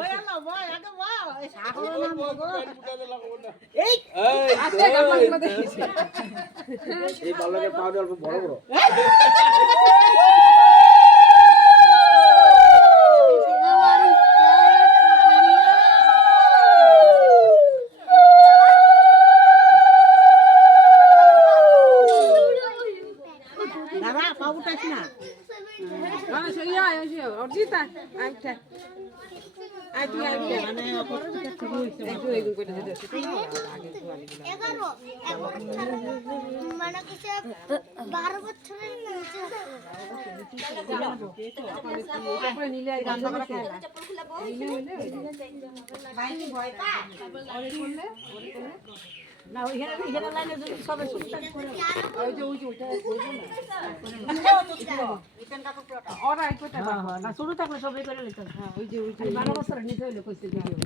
ওই আল্লাহ ভাই আগে বাহ এই সাগর নাম গো এই আস্তে গামার মধ্যে এই বালকের পাউডার অল্প বড় বড় দাদা পাউটাছ না মানে সরিয়া এসে অর্জিতা আইটা আই তুই আইটা মানে অপরটা শুরু হইছে একটু এগুলো করে দিতে আগে তো আগে 11 মানে কিছু 12 বছরের নিচে তারপরে নিলে আর গান করা খায় না বাইনি ভয় পা ওরে করলে না ওইখানে লাইনে যদি সবে শুরু করে ওই যে ওইটা করব না রিটার্ন কাপড় পুরোটা অর আইটা না শুরু থাকলে সবে করে নিতে হ্যাঁ ওই যে 12 বছরের নিচে হইলে কইছে ভিডিও